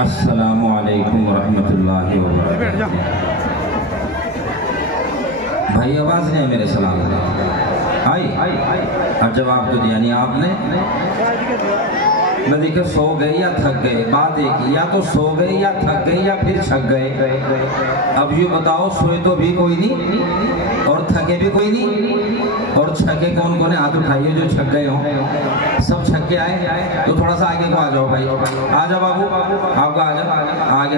السلام علیکم ورحمۃ اللہ وبرکاتہ۔ بھائی آواز نہیں ہے میرے سلام آئی؟ اب جواب تو دیا نہیں آپ نے۔ میں دیکھے سو گئے یا تھک گئے، بات ایک ہی، یا تو سو گئے یا تھک گئے یا پھر چھک گئے۔ اب یہ بتاؤ، سوئے تو بھی کوئی نہیں اور تھکے بھی کوئی نہیں، اور چھکے کون کون ہے؟ ہاتھ اٹھائیے جو چھک گئے ہوں۔ سب چھک کے آئے تو تھوڑا سا آگے کو آ جاؤ بھائی، آ جاؤ بابو، آپ کو آ جاؤ آگے،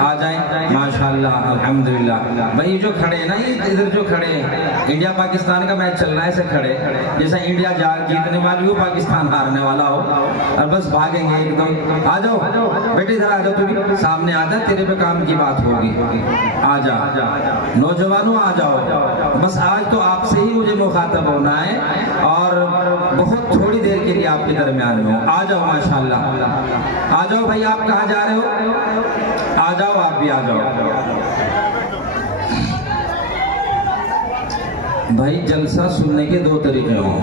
آ جائیں۔ ماشاءاللہ الحمدللہ۔ بھائی جو کھڑے ہیں نا، یہ ادھر جو کھڑے ہیں، انڈیا پاکستان کا میچ چل رہا ہے، ایسے کھڑے جیسا انڈیا جیتنے والی ہو، پاکستان ہارنے والا ہو، اور بس بھاگیں گے ایک دم۔ آ جاؤ بیٹے، ادھر آ جاؤ، تو بھی سامنے آ جا، تیرے پہ کام کی بات ہوگی۔ آ جا نوجوانوں، آ جاؤ، بس آج تو آپ سے ہی مجھے مخاطب ہونا ہے، اور بہت تھوڑی دیر کے لیے آپ کے درمیان میں ہوں۔ آ جاؤ ماشاءاللہ، آ جاؤ بھائی۔ آپ کہاں جا رہے ہو؟ آ جاؤ، آپ بھی آ جاؤ بھائی۔ جلسہ سننے کے دو طریقے ہوں،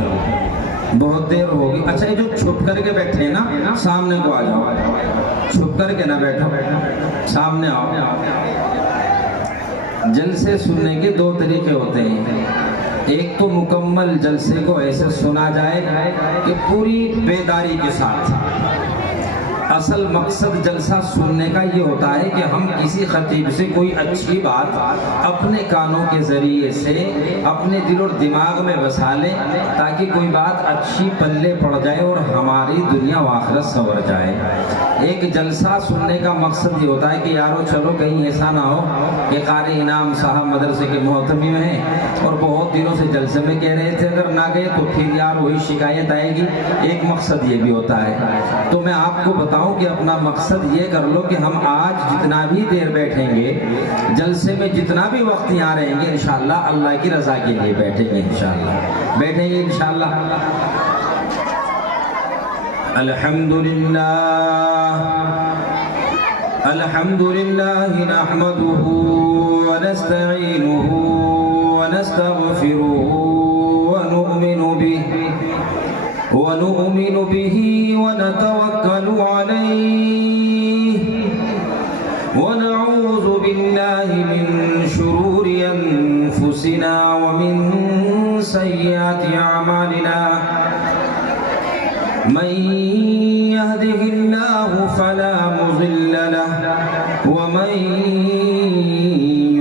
بہت دیر ہوگی۔ اچھا، یہ جو چھپ کر کے بیٹھے ہیں نا، سامنے کو آ جاؤ، چھپ کر کے نہ بیٹھو، سامنے آؤ۔ جلسے سننے کے دو طریقے ہوتے ہیں، ایک تو مکمل جلسے کو ایسے سنا جائے کہ پوری بیداری کے ساتھ۔ اصل مقصد جلسہ سننے کا یہ ہوتا ہے کہ ہم کسی خطیب سے کوئی اچھی بات اپنے کانوں کے ذریعے سے اپنے دل اور دماغ میں بسا لیں، تاکہ کوئی بات اچھی پلے پڑ جائے اور ہماری دنیا و آخرت سنور جائے۔ ایک جلسہ سننے کا مقصد یہ ہوتا ہے کہ یارو چلو کہیں ایسا نہ ہو کہ قاری انعام صاحب مدرسے کے محتمم ہیں اور بہت دنوں سے جلسے میں کہہ رہے تھے، اگر نہ گئے تو پھر یار وہی شکایت آئے گی۔ ایک مقصد یہ بھی ہوتا ہے۔ تو میں آپ کو بتاؤں کہ اپنا مقصد یہ کر لو کہ ہم آج جتنا بھی دیر بیٹھیں گے جلسے میں، جتنا بھی وقت یہاں رہیں گے، انشاءاللہ اللہ کی رضا کے لیے بیٹھیں گے، انشاءاللہ بیٹھیں گے انشاءاللہ۔ الحمدللہ الحمدللہ نحمده ونستعینه ونستغفره ونؤمن به ونتوكل عليه ونعوذ بالله من شرور أنفسنا ومن سيئات أعمالنا من يهده الله فلا مضل له ومن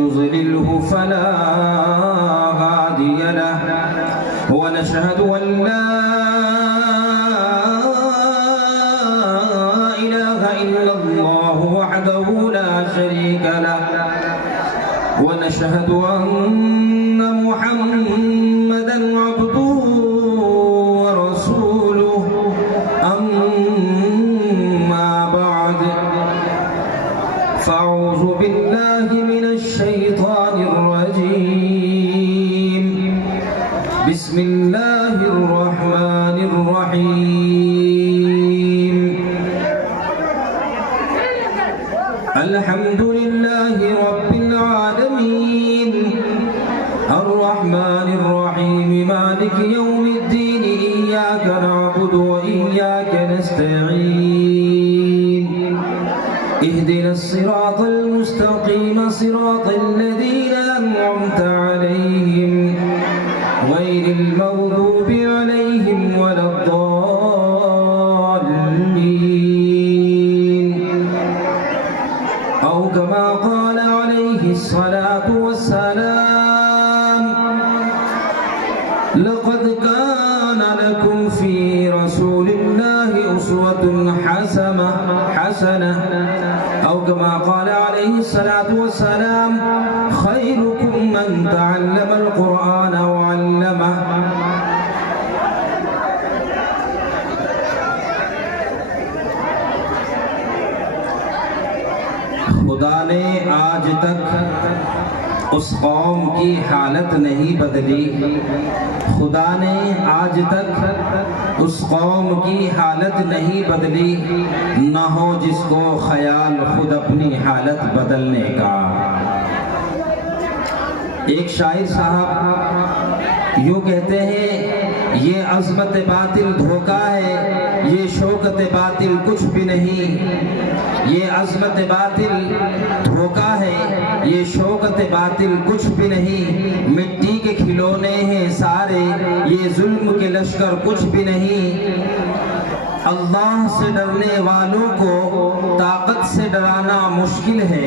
يضلله فلا هادي له ونشهد أن لا شريك له ونشهد أن محمدا عبده ورسوله أما بعد فأعوذ بالله من الشيطان الرجيم بسم الله الرحمن الرحيم الحمد لله رب العالمين الرحمن الرحيم مالك يوم الدين إياك نعبد وإياك نستعين اهدنا الصراط المستقيم صراط الذين أنعمت عليهم غير المغضوب عليهم ولا كما قال عليه الصلاة والسلام لقد كان لكم في رسول الله أسوة حسنة أو كما قال عليه الصلاة والسلام خيركم من تعلم القرآن وعلمه خدا نے آج تک اس قوم کی حالت نہیں بدلی، خدا نے آج تک اس قوم کی حالت نہیں بدلی، نہ ہو جس کو خیال خود اپنی حالت بدلنے کا۔ ایک شاعر صاحب یوں کہتے ہیں، یہ عظمت باطل دھوکہ ہے یہ شوکت باطل کچھ بھی نہیں، یہ عظمت باطل دھوکہ ہے، یہ شوکت باطل کچھ بھی نہیں، مٹی کے کھلونے ہیں سارے، یہ ظلم کے لشکر کچھ بھی نہیں۔ اللہ سے ڈرنے والوں کو طاقت سے ڈرانا مشکل ہے،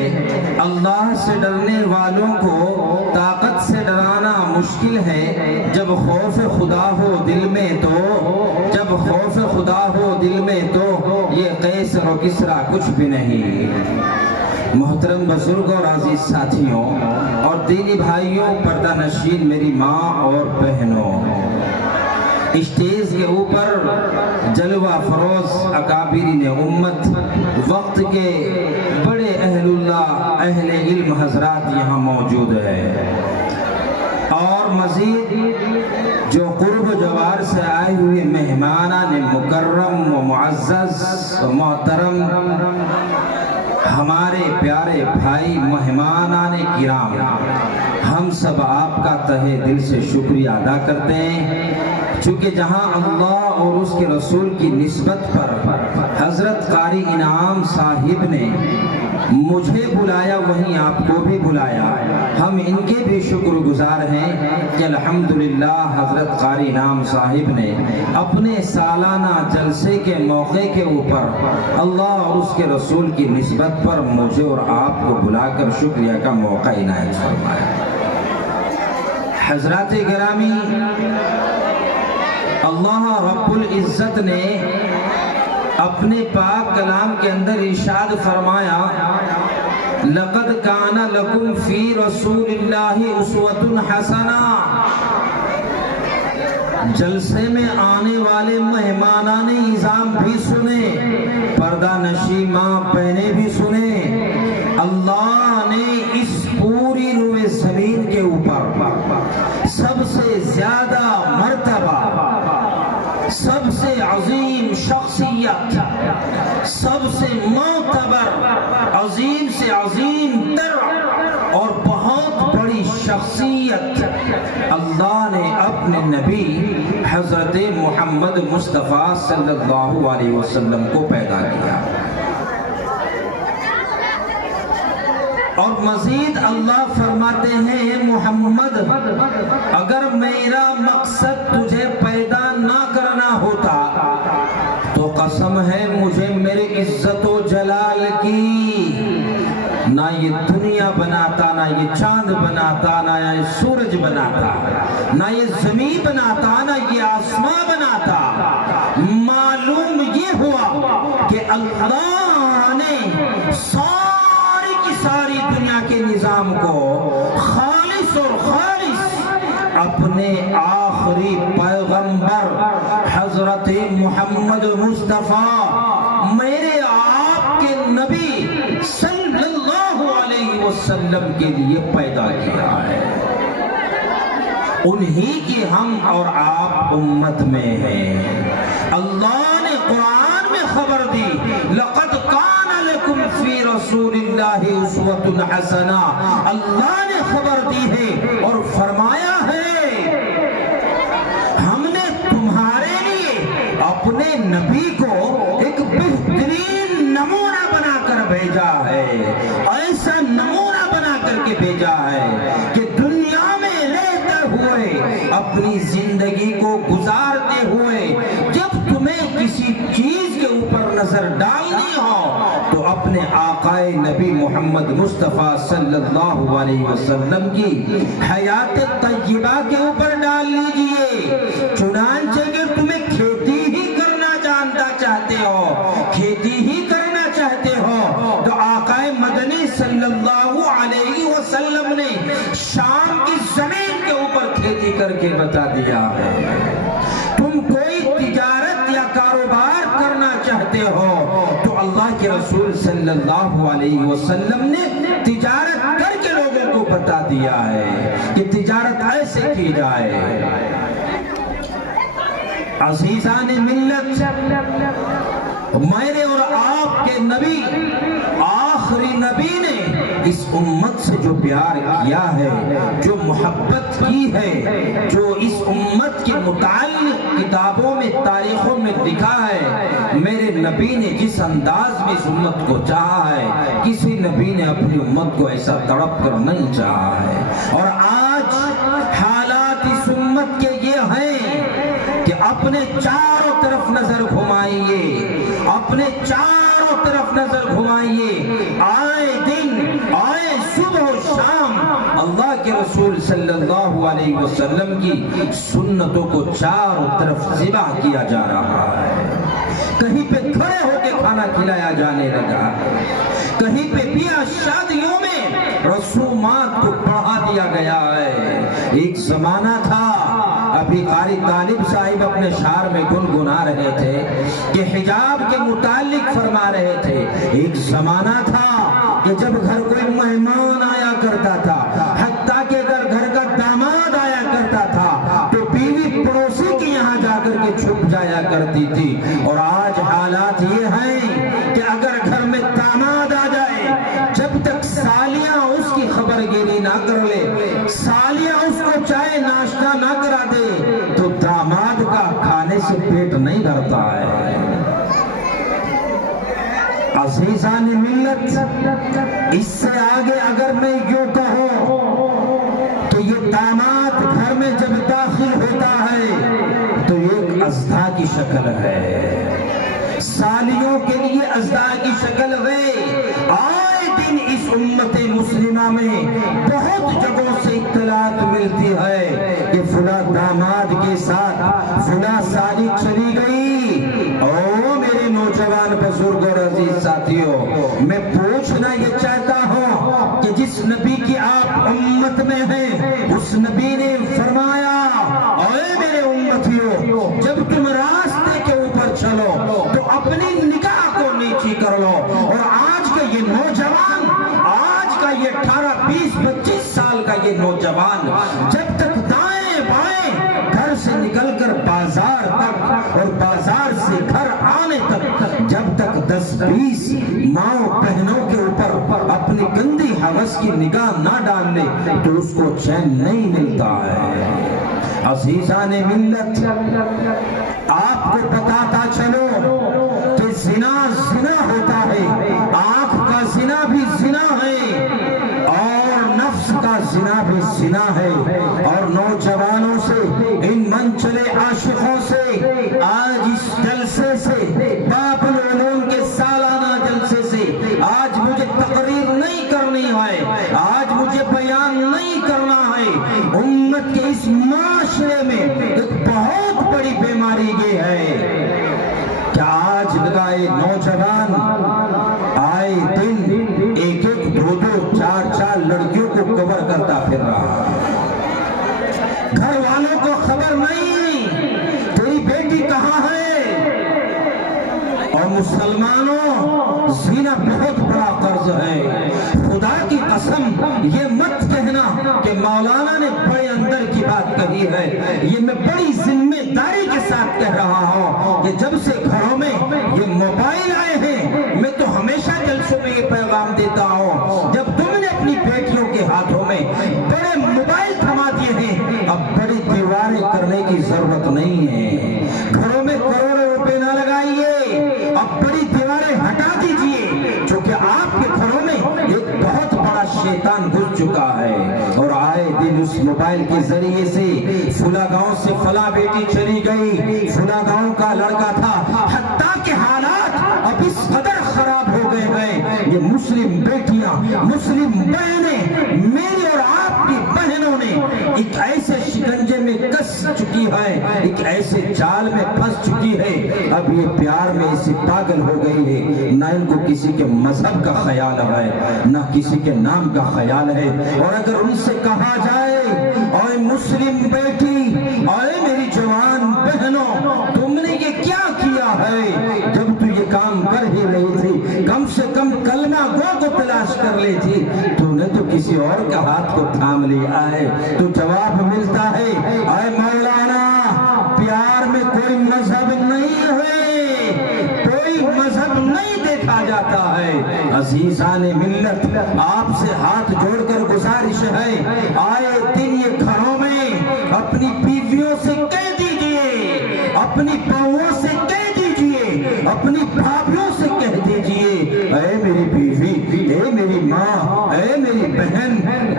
اللہ سے ڈرنے والوں کو طاقت سے ڈرانا مشکل ہے، جب خوف خدا ہو دل میں تو، جب خوف خدا ہو دل میں تو یہ قیصر و کسریٰ کچھ بھی نہیں۔ محترم بزرگ اور عزیز ساتھیوں اور دینی بھائیوں، پردہ نشین میری ماں اور بہنوں، اسٹیج کے اوپر جلوہ فروز اکابرین امت، وقت کے بڑے اہل اللہ، اہل علم حضرات یہاں موجود ہیں، اور مزید جو قرب و جوار سے آئے ہوئے مہمانان مکرم و معزز و محترم، ہمارے پیارے بھائی مہمانان کرام، ہم سب آپ کا تہہ دل سے شکریہ ادا کرتے ہیں، چونکہ جہاں اللہ اور اس کے رسول کی نسبت پر حضرت قاری انعام صاحب نے مجھے بلایا، وہیں آپ کو بھی بلایا۔ ہم ان کے بھی شکر گزار ہیں کہ الحمدللہ حضرت قاری انعام صاحب نے اپنے سالانہ جلسے کے موقع کے اوپر اللہ اور اس کے رسول کی نسبت پر مجھے اور آپ کو بلا کر شکریہ کا موقع عنایت فرمایا۔ حضرات گرامی، اللہ رب العزت نے اپنے پاک کلام کے اندر ارشاد فرمایا، لَقَدْ كَانَ لَكُمْ فِي رَسُولِ اللَّهِ أُسْوَةٌ حَسَنَةٌ۔ جلسے میں آنے والے مہمانان نظام بھی سنیں، پردہ نشی ماں بہنیں بھی سنیں، اللہ نے اس پوری روئے زمین کے اوپر سب سے زیادہ مرتبہ، سب سے عظیم شخصیت، سب سے معتبر، عظیم سے عظیم تر اور بہت بڑی شخصیت اللہ نے اپنے نبی حضرت محمد مصطفیٰ صلی اللہ علیہ وسلم کو پیدا کیا۔ اور مزید اللہ فرماتے ہیں، محمد اگر میرا مقصد تجھے پیدا نہ کرنا ہوتا تو قسم ہے مجھے میرے عزت و جلال کی، نہ یہ دنیا بناتا، نہ یہ چاند بناتا، نہ یہ سورج بناتا، نہ یہ زمین بناتا، نہ یہ آسمان بناتا۔ معلوم یہ ہوا کہ اللہ نے ساری دنیا کے نظام کو خالص اور خالص اپنے آخری پیغمبر حضرت محمد مصطفیٰ میرے آپ کے نبی صلی اللہ علیہ وسلم کے لیے پیدا کیا ہے۔ انہی کی ہم اور آپ امت میں ہیں۔ اللہ نے قرآن میں خبر دی، لَقَدْ كَانَ لَكُمْ فِي رَسُولِ اللَّهِ أُسْوَةٌ حَسَنَةٌ۔ اللہ نے خبر دی ہے اور فرمایا ہے، ہم نے تمہارے لیے اپنے نبی کو ایک بہترین نمونہ بنا کر بھیجا ہے، ایسا نمونہ بنا کر کے بھیجا ہے کہ دنیا میں رہتے ہوئے، اپنی زندگی کو گزارتے ہوئے، جب تمہیں کسی چیز کے اوپر نظر ڈالنی ہو تو اپنے آقائے نبی محمد مصطفیٰ صلی اللہ علیہ وسلم کی حیات طیبہ کے اوپر ڈال لیجئے۔ چنانچہ کہ تمہیں کھیتی ہی کرنا جانتا چاہتے ہو، کھیتی ہی کرنا چاہتے ہو تو آقائے مدنی صلی اللہ علیہ وسلم نے شام کی زمین کے اوپر کھیتی کر کے بتا دیا ہے۔ تم کوئی تجارت یا کاروبار کرنا چاہتے ہو تو اللہ کے رسول صلی اللہ علیہ وسلم نے تجارت کر کے لوگوں کو بتا دیا ہے کہ تجارت ایسے کی جائے۔ عزیزان ملت، میرے اور آپ کے نبی، آخری نبی نے اس امت سے جو پیار کیا ہے، جو محبت کی ہے، جو اس امت کے متعلق کتابوں میں تاریخوں میں لکھا ہے، میرے نبی نے جس انداز میں اس امت کو چاہا ہے، کسی نبی نے اپنی امت کو ایسا تڑپ کر نہیں چاہا ہے۔ اور آج حالات اس امت کے یہ ہیں کہ اپنے چاروں طرف نظر گھمائیے، اپنے چاروں طرف نظر گھمائیے، آئے دن، آئے صبح و شام اللہ کے رسول صلی اللہ علیہ وسلم کی سنتوں کو چاروں طرف ذبح کیا جا رہا ہے۔ کہیں پہ کھڑے ہو کے کھانا کھلایا جانے لگا، کہیں پہ بیاہ شادیوں میں رسومات کو پڑھا دیا گیا ہے۔ ایک زمانہ تھا، ابھی قاری طالب صاحب اپنے شعر میں گنگنا رہے تھے کہ حجاب کے متعلق فرما رہے تھے، ایک زمانہ تھا کہ جب گھر کوئی مہمان آیا کرتا تھا، حتیٰ کہ اگر گھر کا داماد آیا کرتا تھا تو بیوی پڑوسی کے یہاں جا کر کے چھپ جایا کرتی تھی۔ اور آج حالات یہ ہیں کہ اگر گھر میں داماد آ جائے، جب تک سالیاں اس کی خبر گیری نہ کر لے، سالیاں اس کو چائے ناشتہ نہ کرا دے تو داماد کا کھانے سے پیٹ نہیں بھرتا ہے۔ عزیزان ملت، اس سے آگے اگر میں یوں کہوں تو یہ داماد گھر میں جب داخل ہوتا ہے تو ایک اژدھا کی شکل ہے، سالیوں کے لیے اژدھا کی شکل ہے۔ آئے دن اس امت مسلمہ میں بہت جگہوں سے اطلاعات ملتی ہے کہ فلاں داماد کے ساتھ فلاں سالی چلی گئی۔ او میرے نوجوان بزرگ اور عزیز ساتھیوں، میں پوچھنا یہ چاہتا ہوں کہ جس نبی کی آپ امت میں ہیں، اس نبی نے فرمایا، اے میرے امتیوں، جب تم راستے کے اوپر چلو تو اپنی نگاہ کو نیچی کر لو۔ اور آج کا یہ نوجوان، آج کا یہ 18، 20، 25 سال کا یہ نوجوان جب تک دائیں بائیں گھر سے نکل کر بازار تک اور بازار سے گھر آنے تک جب تک 10-20 ماؤں بہنوں کے اوپر اپنی گندی ہوس کی نگاہ نہ ڈال لے تو اس کو چین نہیں ملتا ہے۔ عزیزان ملت، آپ کو بتاتا چلو کہ زنا زنا ہوتا ہے، آنکھ کا زنا بھی زنا ہے اور نفس کا زنا بھی زنا ہے۔ اور نوجوانوں سے، ان من چلے عاشقوں سے، آج اس جلسے سے، باب العلوم کے سالانہ جلسے سے آج مجھے تقریر نہیں کرنی ہے، آج مجھے بیان نہیں کرنا ہے۔ امت کے اس معاشرے میں ایک بہت بڑی بیماری یہ ہے کہ آج لگائے نوجوان آئے دن ایک ایک، دو دو، چار چار لڑکیوں کو کور کرتا پھر رہا، گھر والوں کو خبر نہیں تیری بیٹی کہاں ہے۔ اور مسلمانوں، زنا بہت بڑا قرض ہے۔ خدا کی قسم یہ مت کہنا کہ مولانا نے بڑے اندر کی بات کہی ہے، یہ میں بڑی ذمہ داری کے ساتھ کہہ رہا ہوں کہ جب سے گھروں میں یہ موبائل آئے ہیں، میں تو ہمیشہ جلسوں میں یہ پیغام دیتا ہوں، جب تم نے اپنی بیٹیوں کے ہاتھوں میں بڑے موبائل تھما دیے ہیں، اب بڑی دیواریں کرنے کی ضرورت نہیں ہے۔ گھروں میں کروڑوں روپے نہ لگائیے، اب بڑی دیواریں ہٹا دیجئے، چونکہ آپ کے گھروں میں ایک بہت بڑا شیطان گھس چکا ہے۔ اور آئے دن اس موبائل کے ذریعے سے فلاں گاؤں سے فلاں بیٹی چلی گئی، فلاں گاؤں کا لڑکا تھا، حتیٰ کہ حالات اب اس قدر خراب ہو گئے ہیں، یہ مسلم بیٹیاں، مسلم بہنیں، میری اور آپ کی بہنوں نے ایک ایسے شکنجے میں کس چکی ہے، ایک ایسے جال میں پھنس چکی ہے، اب یہ پیار میں اسے پاگل ہو گئی ہے، نہ ان کو کسی کے مذہب کا خیال ہے، نہ کسی کے نام کا خیال ہے۔ اور اگر ان سے کہا جائے، اے مسلم بیٹی، اے میری جوان بہنوں، تم نے یہ کیا کیا ہے؟ جب تو یہ کام کر ہی رہی تھی، کم سے کم کلمہ گو کو تلاش کر لی تھی، تو نے تو کسی اور کا ہاتھ کو تھام لیا ہے۔ تو جواب ملتا ہے، اے مولانا، پیار میں کوئی مذہب نہیں ہے، کوئی مذہب نہیں دیکھا جاتا ہے۔ عزیزان ملت، آپ سے ہاتھ جوڑ کر گزارش ہے، آئے دن یہ گھروں میں اپنی بیویوں سے کہہ دیجئے، اپنی بہوؤں سے کہہ دیجئے، اپنی بھابیوں سے کہہ دیجئے، اے میری بیوی، اے میری ماں، اے میری بہن،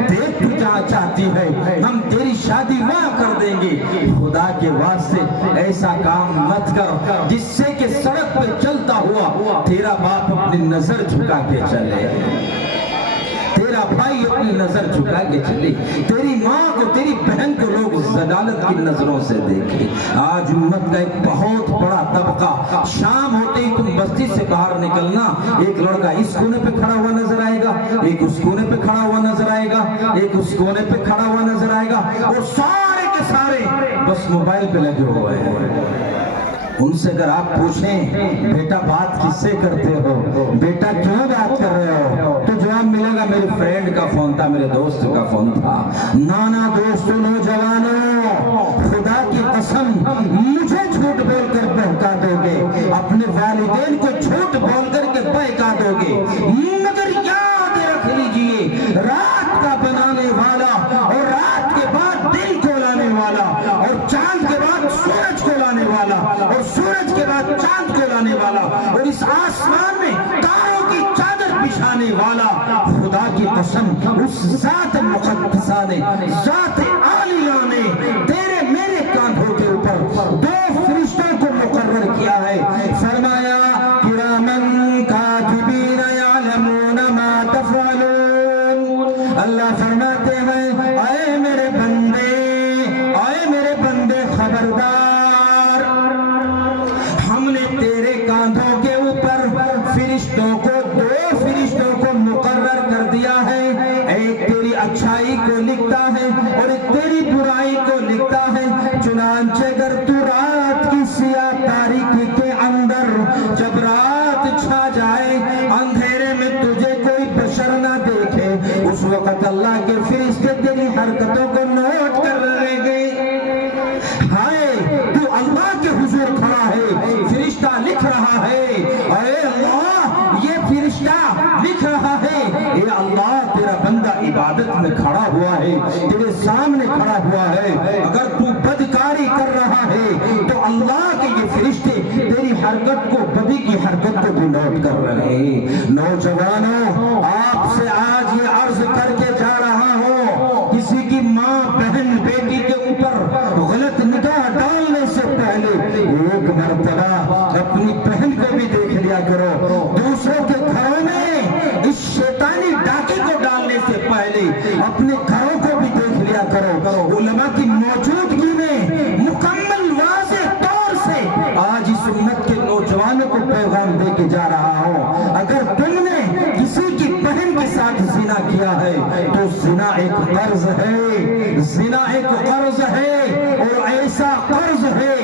دیکھ تو جہاں چاہتی ہے ہم تیری شادی وہاں کر دیں گے، خدا کے واسطے ایسا کام مت کر جس سے کہ سڑک پہ چلتا ہوا تیرا باپ اپنی نظر جھکا کے چلے، تیرا بھائی اپنی نظر جھکا کے چلے، تیری ماں کو، تیری بہن کو لوگ ضلالت کی نظروں سے دیکھیں۔ آج امت کا ایک بہت بڑا طبقہ، شام ہوتے ہی تم بستی سے باہر نکلنا، ایک لڑکا اس کونے پہ کھڑا ہوا نظر آئے گا، ایک اس کونے پہ کھڑا ہوا نظر آئے گا، ایک اس کونے پہ کھڑا ہوا نظر آئے گا، اور سارے کے سارے بس موبائل پہ لگے ہوئے ہیں۔ ان سے اگر آپ پوچھیں بیٹا بات کس سے کرتے ہو، بیٹا کیوں بات کر رہے ہو، تو جواب ملے گا میرے فرینڈ کا فون تھا، میرے دوست کا فون تھا۔ نانا دوستو، نوجوانوں، خدا کی قسم مجھے جھوٹ بول کر بہکا دو گے، اپنے والدین کو جھوٹ بول کر کے بہکا دو گے، مگر یاد رکھ لیجئے رات کا بنانے والا اور رات کے بعد دن کو لانے والا اور چاند کے بعد سورج کو لانے والا اور سورج کے بعد چاند کو لانے والا اور اس آسمان میں تاروں کی چادر بچھانے والا، خدا کی قسم اس ذات مقدسہ نے، ذات عالیہ نے تیرے میرے کاندھوں کے اوپر دو فرشتوں کو مقرر کیا ہے، فرمایا کرامن کاتبین یعلمون ما تفعلون۔ اللہ فرماتے ہیں اے میرے بندے، اے میرے بندے خبردار، ہم نے تیرے کاندھوں کے اوپر فرشتوں کو، دو فرشتوں کو مقرر کر دیا ہے، ایک تیری اچھائی کو لکھتا ہے اور ایک تیری برائی کو لکھتا ہے، چنانچہ اگر تو رات کی سیاہ تاریکی کے اندر جب رات چھا جائے، اندھیرے میں تجھے کوئی بشر نہ دیکھے، اس وقت اللہ کے فرشتے تیری حرکتوں کو نوٹ کر رہے گے۔ ہائے تو اللہ کے حضور کھڑا ہے، فرشتہ لکھ رہا ہے، اے اللہ یہ فرشتہ لکھ رہا ہے، اے اللہ تیرا بندہ عبادت میں کھڑا ہوا ہے، تیرے سامنے کھڑا ہوا ہے، اگر تو بدکاری کر رہا ہے تو اللہ کے یہ فرشتے تیری حرکت کو، بدی کی حرکت کو بھی نوٹ کر رہے ہیں۔ نوجوانوں، آپ سے آج یہ عرض کر کے جا رہا ہوں، کسی کی ماں، بہن، بیٹی کے اوپر غلط نگاہ ڈالنے سے پہلے ایک مرتبہ اپنی بہن کو بھی دیکھ لیا کرو، دوسروں کے گھروں میں اس شیطانی ڈاکے کو ڈالنے سے پہلے اپنے گھروں کو بھی دیکھ لیا کرو۔ علماء کی موجودگی میں مکمل واضح طور سے آج اس امت کے نوجوانوں کو پیغام دے کے جا رہا ہوں، اگر تم نے کسی کی بہن کے ساتھ زنا کیا ہے تو زنا ایک قرض ہے، زنا ایک قرض ہے، اور ایسا قرض ہے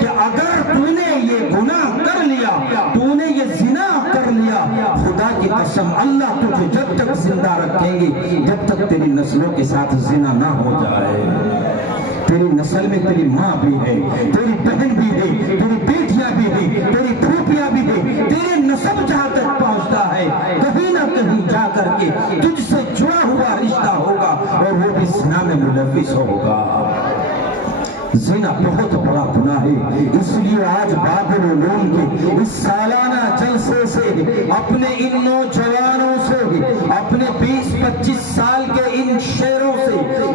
کہ اگر تو نے یہ گناہ کر لیا، تو نے یہ زنا کر لیا، خدا کی قسم اللہ تجھے جب تک زندہ رکھیں گے جب تک تیری نسلوں کے ساتھ زنا نہ ہو جائے۔ تیری نسل میں تیری ماں بھی ہے، تیری بہن بھی ہے، تیری بیٹیاں بھی ہے، تیری پھوپھیاں بھی ہے، تیرے نسب جہاں تک پہنچتا ہے کہیں نہ کہیں جا کر کے تجھ سے جڑا ہوا رشتہ ہوگا اور وہ بھی زنا میں ملوث ہوگا۔ زنا بہت بڑا گناہ ہے، اس لیے آج باب العلوم کے اس سالانہ جلسے سے اپنے ان نوجوانوں سے، اپنے 20-25 سال کے ان شیروں سے،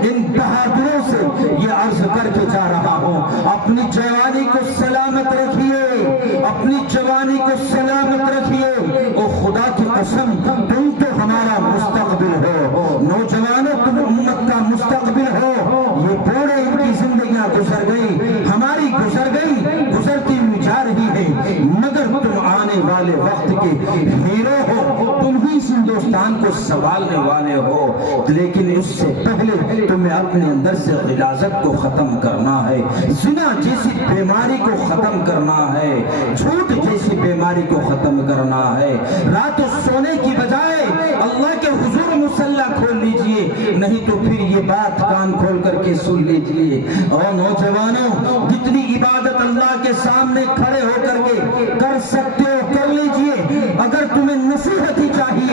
ان بہادروں سے یہ عرض کر کے جا رہا ہوں، اپنی جوانی کو سلامت رکھیے، اپنی جوانی کو سلامت رکھیے، اور خدا کی قسم تم تو ہمارا مستقبل ہو، نوجوانوں تم امت کا مستقبل ہو۔ یہ بوڑھے ان کی زندگیاں گزر گئی، ہماری گزر گئی، گزرتی ہوئی جا رہی ہے، مگر تم آنے والے وقت کے ہیرو ہو، تم ہی اس ہندوستان کو سنبھالنے والے ہو، لیکن اس سے پہلے تمہیں اپنے اندر سے غلاظت کو ختم کرنا ہے، زنا جیسی بیماری کو ختم کرنا ہے، جھوٹ جیسی بیماری کو ختم کرنا ہے۔ رات سونے کی بجائے اللہ کے حضور مصلی کھول لیجئے، نہیں تو پھر یہ بات کان کھول کر کے سن لیجئے۔ اور نوجوانوں، جتنی عبادت اللہ کے سامنے کھڑے ہو کر کے کر سکتے ہو کر لیجئے، اگر تمہیں نصیحت ہی چاہیے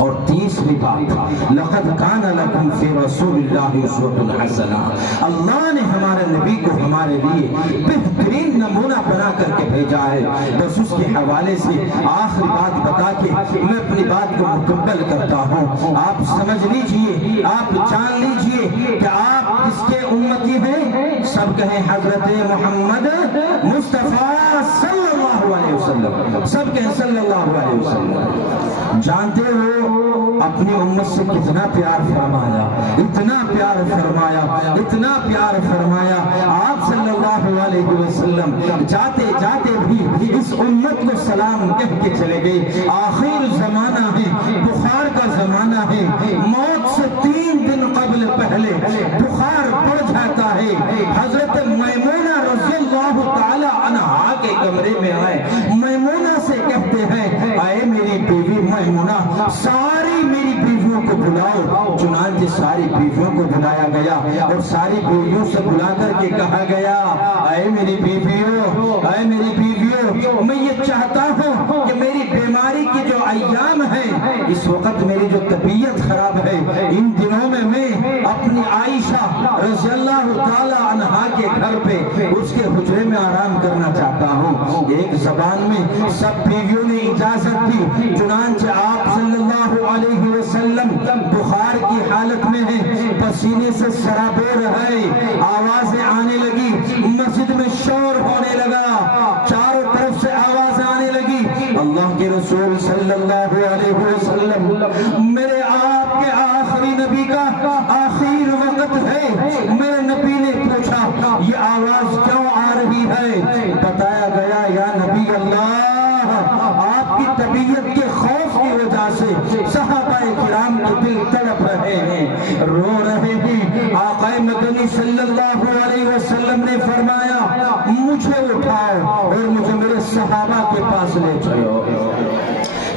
اور تیسری بات، لقد کان لکم فی رسول اللہ اسوۃ حسنہ، اللہ نے ہمارے نبی کو ہمارے لیے بہترین نمونہ بنا کر کے بھیجا ہے۔ بس اس کے حوالے سے آخری بات بتا کے میں اپنی بات کو مکمل کرتا ہوں۔ آپ سمجھ لیجئے، آپ جان لیجئے کہ آپ کس کے امتی ہیں؟ سب کہیں حضرت محمد مصطفیٰ صلی اللہ علیہ وسلم، سب کہیں صلی اللہ علیہ وسلم۔ جانتے ہو اپنی امت سے کتنا پیار فرمایا، اتنا پیار فرمایا، اتنا پیار فرمایا۔ آپ صلی اللہ علیہ وسلم جاتے جاتے بھی اس امت کو سلام کہہ کے چلے گئے۔ آخر زمانہ ہے، بخار کا زمانہ ہے، موت سے 3 دن قبل پہلے بخار پڑ جاتا ہے۔ حضرت میمونہ رضی اللہ تعالی عنہا کے کمرے میں آئے، میمونہ سے کہتے ہیں اے میری بیوی میمونہ، ساری میری بیویوں کو بلاؤ۔ چنانچہ ساری بیویوں کو بلایا گیا اور ساری بیویوں سے بلا کر کے کہا گیا اے میری بیویوں، اے میری بیویوں، میں یہ چاہتا ہوں کہ میری بیماری کی جو ایام ہیں، اس وقت میری جو طبیعت خراب ہے، ان دنوں میں اپنی عائشہ رضی اللہ تعالی عنہا کے گھر پہ اس کے حجرے میں آرام کرنا چاہتا ہوں۔ ایک زبان میں سب بیویوں نے اجازت دی۔ چنانچہ آپ صلی اللہ علیہ وسلم بخار کی حالت میں ہیں، پسینے سے سرابور ہے، آوازیں آنے لگی، مسجد میں شور ہونے لگا، چاروں طرف سے آواز آنے لگی۔ اللہ کے رسول صلی اللہ علیہ وسلم، میرے آپ کے آخری نبی کا آخر وقت ہے۔ میرے نبی نے پوچھا یہ آواز کیوں آ رہی ہے؟ بتایا گیا یا نبی اللہ، آپ کی طبیعت کے خوف کی وجہ سے صحابہ کرام کے دل تڑپ رہے ہیں، رو رہے ہیں۔ آقا مدنی صلی اللہ علیہ وسلم نے فرمایا مجھے اٹھاؤ اور مجھے میرے صحابہ کے پاس لے چلو۔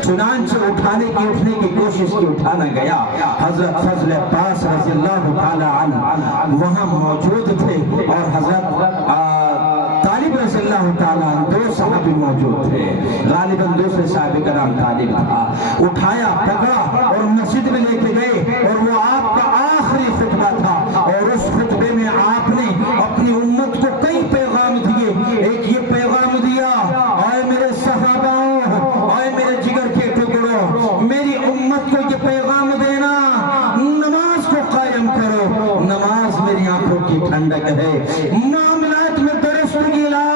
چنانچہ اٹھنے کی کوشش کی، اٹھانا گیا۔ حضرت فضل عباس رضی اللہ تعالی عنہ وہاں موجود تھے اور حضرت طالب رضی اللہ تعالیٰ عنہ، 2 صحابی موجود تھے، غالباً دوسرے صحابی کا نام طالب تھا۔ اٹھایا، پکڑا اور مسجد میں لے کے گئے، اور وہ آپ کا آخری خطبہ تھا، اور اس خطبے میں آپ نے اپنی امت کو کئی پیغام دیے۔ ایک یہ پیغام دیا اے میرے صحابہ، اے میرے جگر کے ٹکڑوں، میری امت کو یہ پیغام دینا نماز کو قائم کرو، نماز میری آنکھوں کی ٹھنڈک ہے، معاملات میں درستگی لاؤ۔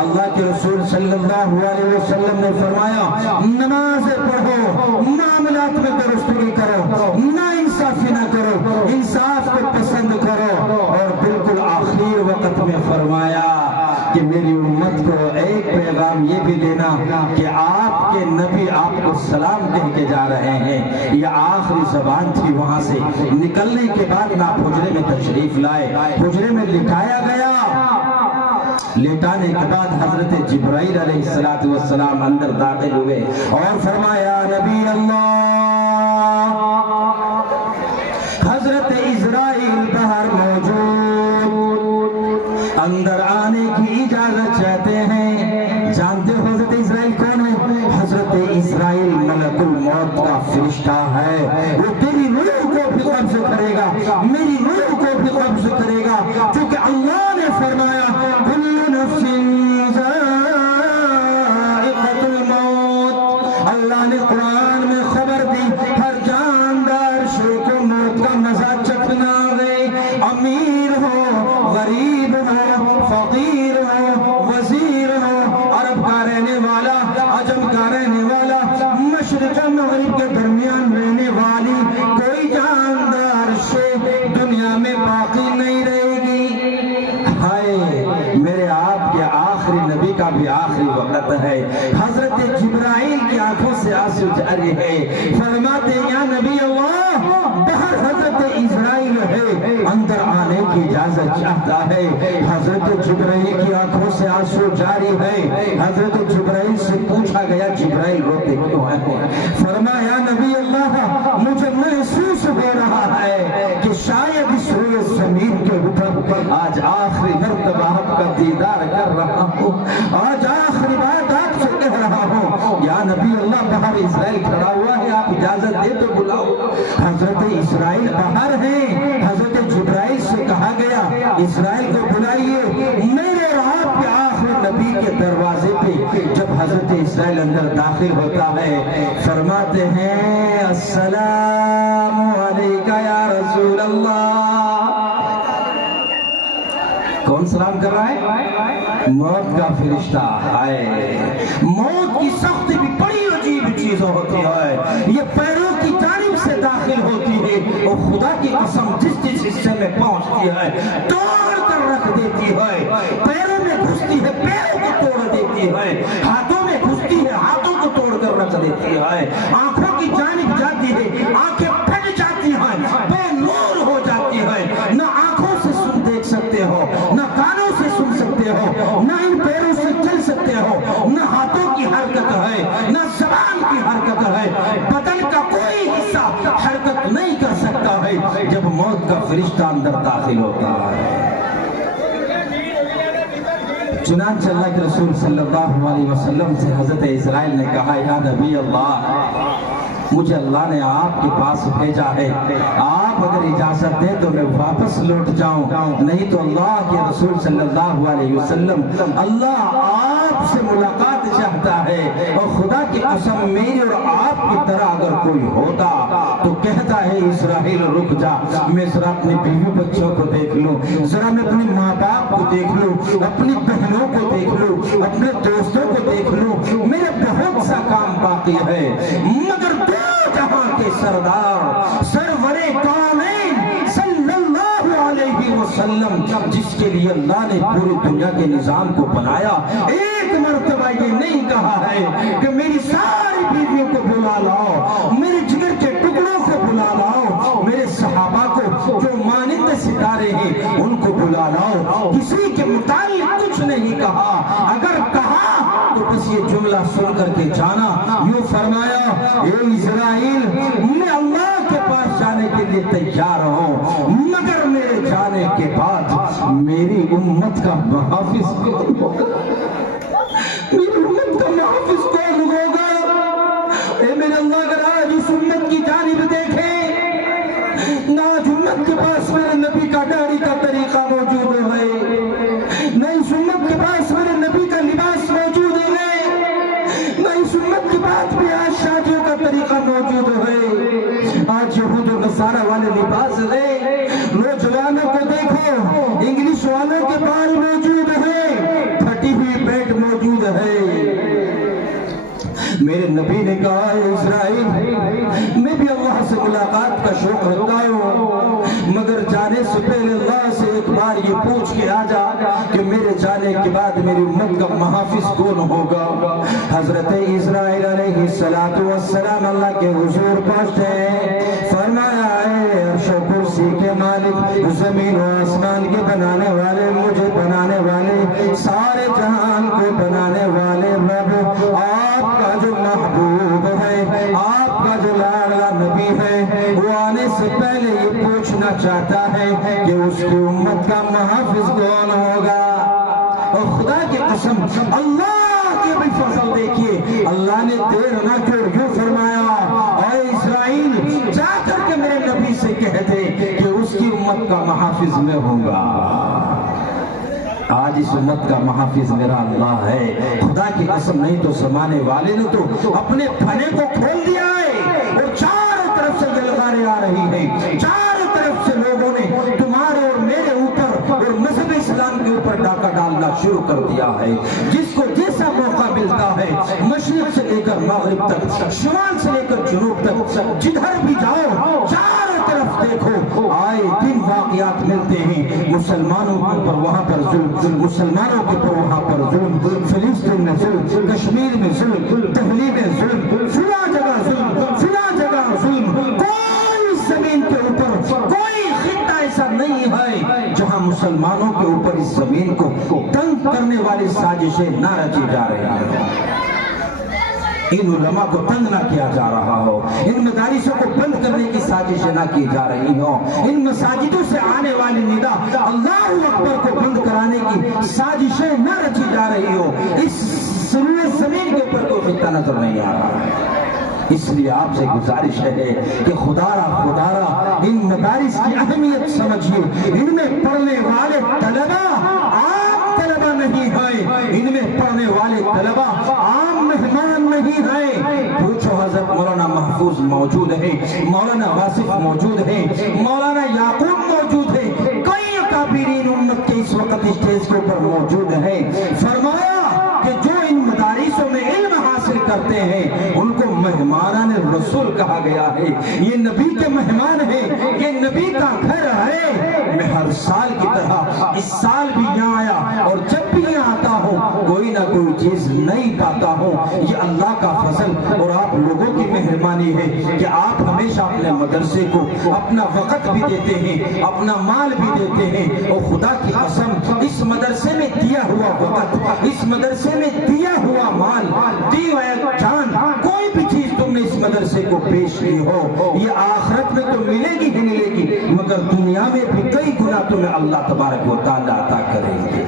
اللہ کے رسول صلی اللہ علیہ وسلم نے فرمایا نماز پڑھو، معاملات میں درستگی کرو، نا انصافی نہ کرو، انصاف کو پسند کرو۔ اور بالکل آخر وقت میں فرمایا کہ میری امت کو ایک پیغام یہ بھی دینا کہ آپ کے نبی آپ کو سلام کہہ کے جا رہے ہیں۔ یہ آخری زبان تھی۔ وہاں سے نکلنے کے بعد آپ حجرے میں تشریف لائے، حجرے میں لٹایا گیا۔ لیٹانے کے بعد حضرت جبرائیل علیہ السلام اندر داخل ہوئے اور فرمایا نبی اللہ، حضرت اسرائیل باہر موجود، اندر آنے کی اجازت چاہتے ہیں۔ جانتے ہو حضرت اسرائیل کون ہے؟ حضرت اسرائیل ملک الموت کا فرشتہ ہے، وہ تیری روح کو بھی قبض کرے گا، میری روح کو بھی قبض کرے گا، کیونکہ اللہ نے فرمایا اللہ نے قرآن میں خبر دی ہر جاندار شے کو موت کا مزہ چکھنا ہے، امیر ہو، غریب ہو، فقیر ہو، وزیر ہو، عرب کا رہنے والا، عجم کا رہنے والا، مشرق و مغرب کے درمیان رہنے والی کوئی جاندار شے دنیا میں باقی نہیں رہے گی۔ ہائے میرے آپ کے آخری نبی کا بھی آخری وقت ہے۔ حضرت جبرائیل کی آنکھوں سے آنسو جاری ہے، فرماتے یا نبی اللہ، باہر حضرت اسرائیل ہے، اندر آنے کی اجازت چاہتا ہے۔ حضرت جبرائیل کی آنکھوں سے آنسو جاری ہے۔ حضرت جبرائیل سے پوچھا گیا جبرائیل روتے کیوں ہیں؟ فرمایا نبی اللہ، مجھے محسوس ہو رہا ہے کہ شاید اس روئے زمین کے اوپر آج آخری مرتبہ آپ کا دیدار کر رہا ہوں، آج آخری بات آپ سے کہہ رہا ہوں۔ یا نبی اللہ، باہر اسرائیل کھڑا ہوا ہے، آپ اجازت دے تو بلاؤ۔ حضرت اسرائیل باہر ہیں، حضرت جبرائیل سے کہا گیا اسرائیل کو بلائیے، میرے اور آپ کے آخری نبی کے دروازے پہ جب حضرت اسرائیل اندر داخل ہوتا ہے فرماتے ہیں السلام علیکہ یا رسول اللہ۔ کون سلام کر رہا ہے؟ موت کا فرشتہ ہے۔ موت کی سختی بھی بڑی عجیب چیز ہوتی ہے، یہ پیروں کی جانب سے داخل ہوتی ہے اور خدا کی قسم جس جس حصے میں پہنچتی ہے توڑ کر رکھ دیتی ہے۔ پیروں میں گھستی ہے، پیروں کو توڑ دیتی ہے، ہاتھوں میں گھستی ہے، ہاتھوں کو توڑ کر رکھ دیتی ہے، آنکھوں کی جانب جاتی ہے، آنکھیں پھٹ جاتی ہیں، بے نور ہو جاتی ہے، نہ آنکھوں سے دیکھ سکتے ہو، نہ کانوں سے سن سکتے ہو، نہ ان پیروں سے چل سکتے ہو، نہ ہاتھوں کی حرکت ہے، نہ زبان کی حرکت ہے، بدن کا کوئی حصہ حرکت نہیں کر سکتا ہے جب موت کا فرشتہ اندر داخل ہوتا ہے۔ چنانچہ اللہ کے رسول صلی اللہ علیہ وسلم سے حضرت اسرائیل نے کہا یا نبی اللہ، مجھے اللہ نے آپ کے پاس بھیجا ہے، آپ اگر اجازت دیں تو میں واپس لوٹ جاؤں، نہیں تو اللہ کے رسول صلی اللہ علیہ وسلم اللہ آپ سے ملاقات چاہتا ہے، اور خدا کی قسم میری اور آپ کی طرح اگر کوئی ہوتا تو کہتا ہے اسرائیل رک جا، میں ذرا اپنے بیوی بچوں کو دیکھ لوں، ذرا میں اپنے ماں باپ کو دیکھ لوں، اپنی بہنوں کو دیکھ لوں، اپنے دوستوں کو دیکھ لوں، میرے بہت سا کام باقی ہے۔ مگر جہاں کے سردار سرور کونین صلی اللہ علیہ وسلم جس کے لیے اللہ نے پوری دنیا کے نظام کو بنایا، ایک مرتبہ یہ نہیں کہا ہے کہ میری ساری بیویوں کو بلا لاؤ، میرے جگر کے ٹکڑوں کو بلا لاؤ، میرے صحابہ کو جو مانند ستارے ہیں ان کو بلا لاؤ، کسی کے متعلق کچھ نہیں کہا۔ اگر کہا تو بس یہ جملہ سن کر کے جانا، یوں فرمایا اے اسرائیل میں اللہ کے پاس جانے کے لیے تیار ہوں، مگر میرے جانے کے بعد میری امت کا محافظ کون ہوگا؟ میری امت کا محافظ کون ہوگا؟ اے میرے اللہ اگر آج اس امت کی جانب دیکھیں، نہ آج امت کے پاس میرے نبی کا داڑھی کا طریقہ موجود ہے، نہ اس امت کے پاس میرے نبی کا لباس موجود ہے، نہ اس امت کے پاس بھی آج شادیوں کا طریقہ موجود ہے۔ آج یہود و نصارہ والے لباس ہے، نوجوانوں کو دیکھو انگلش والوں کے بال موجود ہے، پھٹی ہوئی پیٹ موجود ہے۔ میرے نبی نے کہا اے اسرائیل میں بھی اللہ سے ملاقات کا شوق رکھتا ہوں، مگر جانے سے پہلے اللہ سے ایک بار یہ پوچھ کے آ جا کہ میرے جانے کے بعد میری امت کا محافظ کون ہوگا۔ حضرت اسرائیل علیہ السلام اللہ کے حضور پہنچتے ہیں، فرمایا اے عرش و کرسی کے مالک، زمین و آسمان کے بنانے والے، مجھے بنانے والے، سارے جہان کو بنانے والے رب، آپ کا جو محبوب ہے، آپ کا جو لاڈلا نبی ہے، وہ آنے سے پہلے یہ پوچھنا چاہتا ہے کہ اس کی امت کا محافظ کون ہوگا۔ اور خدا کی قسم اللہ کے بھی فضل دیکھیے، اللہ نے دیر نہ کر یوں فرمایا اے اسرائیل جا کر کے میرے نبی سے کہہ دے کہ اس کی امت کا محافظ میں ہوں گا۔ آج اس امت کا محافظ میرا اللہ ہے، خدا کی قسم نہیں تو زمانے والے نے تو اپنے پھنے کو کھول دیا ہے، اور چاروں طرف سے جلغاریں آ رہی ہیں، چاروں طرف سے لوگوں نے تمہارے اور میرے اوپر اور مذہب اسلام کے اوپر ڈاکہ ڈالنا شروع کر دیا ہے۔ جس کو جیسا موقع ملتا ہے مشرق سے لے کر مغرب تک، شمال سے لے کر جنوب تک، جدھر بھی جاؤ چاروں طرف دیکھو آئے دن واقعات ملتے ہیں، مسلمانوں کے اوپر وہاں پر ظلم، مسلمانوں کے اوپر وہاں پر ظلم، فلسطین میں ظلم، کشمیر میں ظلم، دہلی میں ظلم، فلاں جگہ ظلم، فلاں جگہ ظلم، کوئی زمین کے اوپر کوئی خطہ ایسا نہیں ہے جہاں مسلمانوں کے اوپر اس زمین کو تنگ کرنے والی سازشیں نہ رچی جا رہی ہیں۔ ان علماء کو تنگ نہ کیا جا رہا ہو، ان مدارسوں کو بند کرنے کی سازشیں نہ کی جا رہی ہوں، ان مساجدوں سے آنے والی ندا اللہ اکبر کو بند کرانے کی سازشیں نہ رچی جا رہی ہو، اس سروے زمین کے اوپر کوئی خطہ نظر نہیں آ رہا ہے۔ اس لیے آپ سے گزارش ہے کہ خدا را ان مدارس کی اہمیت سمجھیے. ان میں پڑھنے والے طلبہ عام طلبہ نہیں ہیں، ان میں پڑھنے والے طلبہ عام مہمان نہیں ہیں. پوچھو حضرت مولانا محفوظ موجود ہے، مولانا واصف موجود ہے، مولانا یعقوب موجود ہے، کئی اکابرین امت کے اس وقت اسٹیج کے اوپر موجود ہیں. فرمایا کہ جو ان مدارسوں میں علم حاصل کرتے ہیں ان کو مہمانان رسول کہا گیا ہے. یہ نبی کے مہمان ہیں، یہ نبی کا گھر ہے. میں ہر سال کی طرح اس سال بھی یہاں آیا اور جب بھی یہاں آتا ہوں کوئی نہ کوئی چیز نہیں پاتا ہوں. یہ اللہ کا فضل اور آپ لوگوں کی مہربانی ہے کہ آپ ہمیشہ اپنے مدرسے کو اپنا وقت بھی دیتے ہیں، اپنا مال بھی دیتے ہیں. اور خدا کی قسم اس مدرسے میں دیا ہوا وقت، اس مدرسے میں دیا ہوا مال، دی ہوئے جان، کوئی بھی چیز تم نے اس مدرسے کو پیش کی ہو یہ آخرت میں تو ملے گی ہی ملے گی، مگر دنیا میں بھی کئی گنا تمہیں اللہ تبارک و تعالیٰ عطا کریں گے.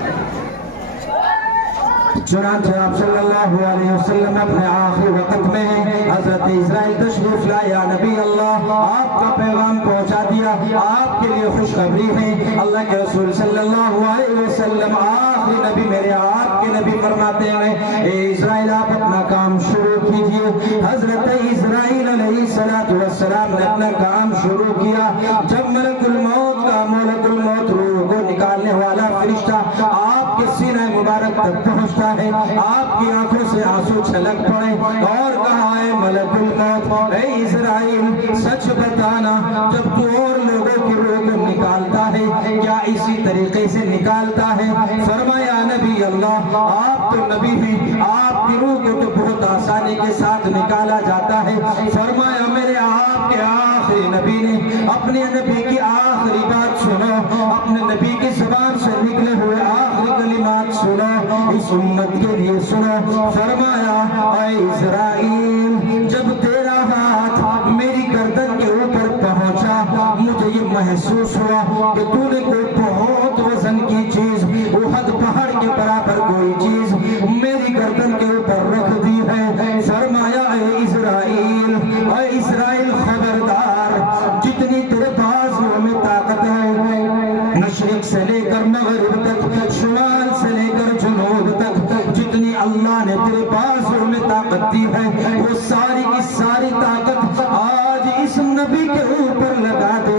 چنانچہ آپ صلی اللہ علیہ وسلم اپنے آخری وقت میں حضرت اسرائیل تشریف لائے. یا نبی اللہ، آپ کا پیغام پہنچا دیا، آپ کے لیے خوشخبری ہے. اللہ کے رسول صلی اللہ علیہ وسلم آخری نبی، میرے آپ کے نبی فرماتے ہیں اے اسرائیل آپ اپنا کام شروع کیجئے. حضرت اسرائیل علیہ السلام نے اپنا کام شروع کیا. جب ملک الموت روح کو نکالنے والا فرشتہ آپ کے سینہ مبارک تک پہنچتا ہے، آپ کی آنکھوں سے آنسو چھلک پڑے اور کہا ہے ملک الموت اے اسرائیل سچ بتانا، جب تو اور لوگوں کی روح کو نکالتا ہے کیا اسی طریقے سے نکالتا ہے؟ فرمایا نبی اللہ آپ تو نبی ہیں، آپ کی روح کو تو بہت آسانی کے ساتھ نکالا جاتا ہے. فرمایا میرے آپ کے آخری نبی نے اپنے نبی کی آخری بات سنو، اپنے نبی کی زبان سے نکلے ہوئے آخری کلمات سنو، اس امت کے لیے سنو. فرمایا اے اسرائیل جب تیرا ہاتھ میری گردن کے اوپر پہنچا مجھے یہ محسوس ہوا کہ تو نے کوئی بہت وزن کی چیز، احد پہاڑ کے برابر کوئی چیز میری گردن کے اوپر رکھ دی ہے. فرمایا اے اسرائیل خبردار، جتنی تیرے بازو میں طاقت ہے مشرق سے لے کر مغرب تک، شمال سے لے کر جنوب تک، جتنی اللہ نے تیرے بازو میں طاقت دی ہے وہ ساری کی ساری طاقت آج اس نبی کے اوپر لگا دے.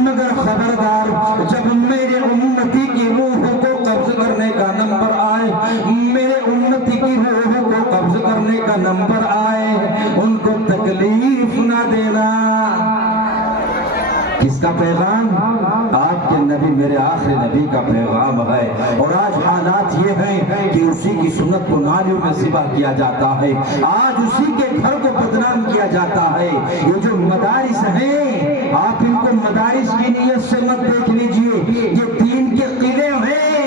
مگر خبردار جب میرے امتی کی روح کو قبض کرنے کا نمبر آئے، میرے امتی کی روح کو قبض کرنے کا نمبر آئے، ان کو تکلیف نہ دینا. کس کا پیغام؟ آپ کے نبی میرے آخری نبی کا پیغام ہے. اور آج حالات یہ ہیں کہ اسی کی سنت کو نالیوں میں ذبح کیا جاتا ہے، آج اسی کے گھر کو بدنام کیا جاتا ہے. یہ جو مدارس ہیں آپ ان کو مدارس کی نیت سے مت دیکھ لیجئے، یہ دین کے قلعے ہیں،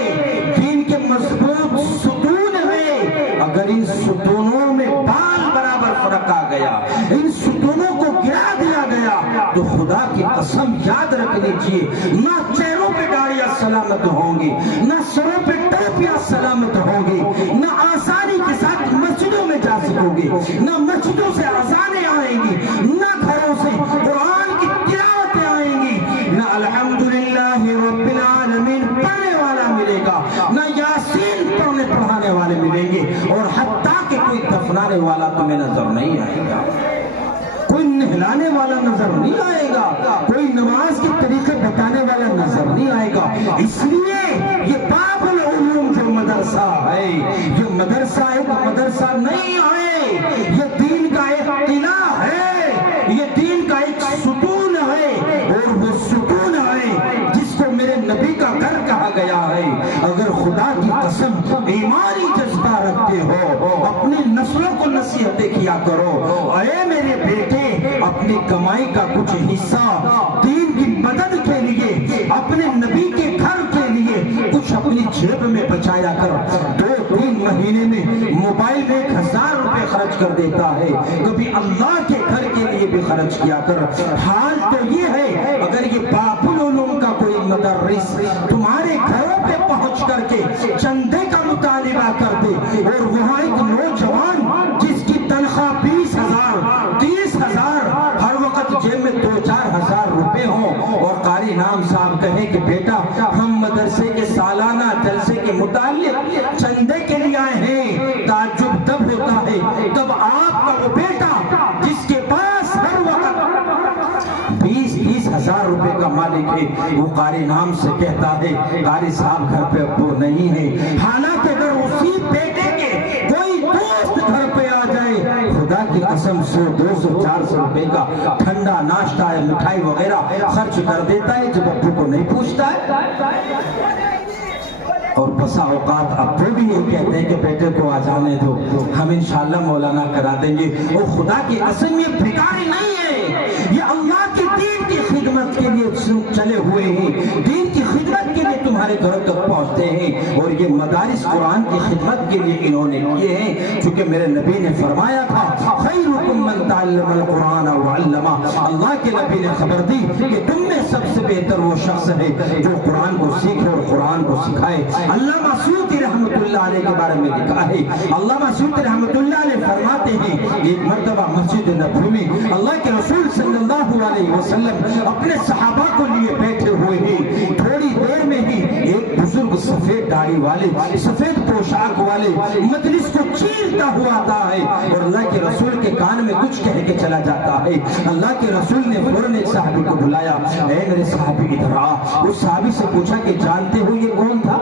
دین کے مضبوط ستون ہیں. اگر ان ستونوں میں بال برابر فرق آ گیا، ان ستونوں کو گرا دیا گیا تو خدا کی قسم یاد رکھ لیجئے نہ چہروں پہ داڑیاں سلامت ہوں گی، نہ سروں پہ ٹوپیاں سلامت ہوں گی، نہ آسانی کے ساتھ مسجدوں میں جا سکو گے، نہ مسجدوں سے اذانیں آئیں گی، نہ گھروں سے قرآن کی تلاوتیں آئیں گی، نہ الحمدللہ رب العالمین پڑھنے والا ملے گا، نہ یاسین پڑھانے والے ملیں گے، اور حتیٰ کہ کوئی دفنانے والا تمہیں نظر نہیں آئے گا، کوئی نہلانے والا نظر نہیں آئے گا، کوئی نماز کے طریقے بتانے والا نظر نہیں آئے گا. اس لیے یہ باب العلوم جو مدرسہ ہے، یہ مدرسہ ایک مدرسہ نہیں ہے، یہ دین کا ایک قلعہ ہے، یہ دین کا ایک ستون ہے، اور وہ ستون ہے جس کو میرے نبی کا گھر کہا گیا ہے. اگر خدا کی قسم ایمانی جذبہ رکھتے ہو اپنی نسلوں کو نصیحتیں کیا کرو. اے میرے بیٹے اپنی کمائی کا کچھ حصہ دین کی مدد کے لیے، اپنے نبی کے گھر کے لیے کچھ اپنی جیب میں بچایا کر. 2-3 مہینے میں موبائل میں 1000 روپے خرچ کر دیتا ہے، کبھی اللہ کے گھر کے لیے بھی خرچ کیا کر. حال تو یہ ہے اگر یہ باب العلوم کا کوئی مدرس تمہارے گھروں پہ پہنچ کر کے چندے کا مطالبہ کر دے، اور وہاں ایک نوجوان جس کی تنخواہ 20,000 قاری نام صاحب کہیں کہ بیٹا ہم مدرسے کے سالانہ جلسے کے متعلق چندے کے لیے آئے ہیں، تعجب تب ہوتا ہے تب آپ کا وہ بیٹا جس کے پاس ہر وقت 20-20 ہزار روپے کا مالک ہے، وہ قاری نام سے کہتا ہے قاری صاحب گھر پہ اب وہ نہیں ہے، حالانکہ اگر اسی بیٹے کے کوئی دوست گھر پہ آ جائے خدا کی قسم 100 200 400 روپے کا ٹھنڈا ناشتہ ہے مٹھائی وغیرہ خرچ کر دیتا ہے، جب ابو کو نہیں پوچھتا ہے۔ اور بسا اوقات ابو بھی یہ کہتے ہیں کہ بیٹے کو آ جانے دو، ہم انشاءاللہ مولانا کرا دیں گے۔ اور خدا کی قسم یہ بھکاری نہیں ہے، یہ اللہ کی دین کی خدمت کے لیے چلے ہوئے ہیں، دین کی خدمت کے لیے تمہارے گھروں تک پہنچتے ہیں، اور یہ مدارس قرآن کی خدمت کے لیے انہوں نے کیے ہیں، چونکہ میرے نبی نے فرمایا تھا خیرکم من تعلم القرآن وعلمہ، اللہ کے نبی نے خبر دی کہ تم میں سب سے بہتر وہ شخص ہے جو قرآن کو سیکھے اور قرآن کو سکھائے۔ علامہ سیوطی رحمت اللہ علیہ کے بارے میں لکھا ہے، علامہ سیوطی رحمت اللہ علیہ فرماتے ہیں ایک مرتبہ مسجد نبوی میں اللہ کے رسول صلی اللہ علیہ وسلم اپنے صحابہ کو لیے بیٹھے ہوئے ہیں، تھوڑی دیر میں ہی ایک بزرگ سفید داڑھی والے سفید پوشاک والے مجلس کو چیرتا ہوا آتا ہے اور اللہ کے رسول کے کان میں کچھ کہہ کے چلا جاتا ہے۔ اللہ کے رسول نے فوراً ایک صحابی کو بلایا، اے میرے صحابی ادھر آ۔ اس صحابی سے پوچھا کہ جانتے ہو یہ کون تھا؟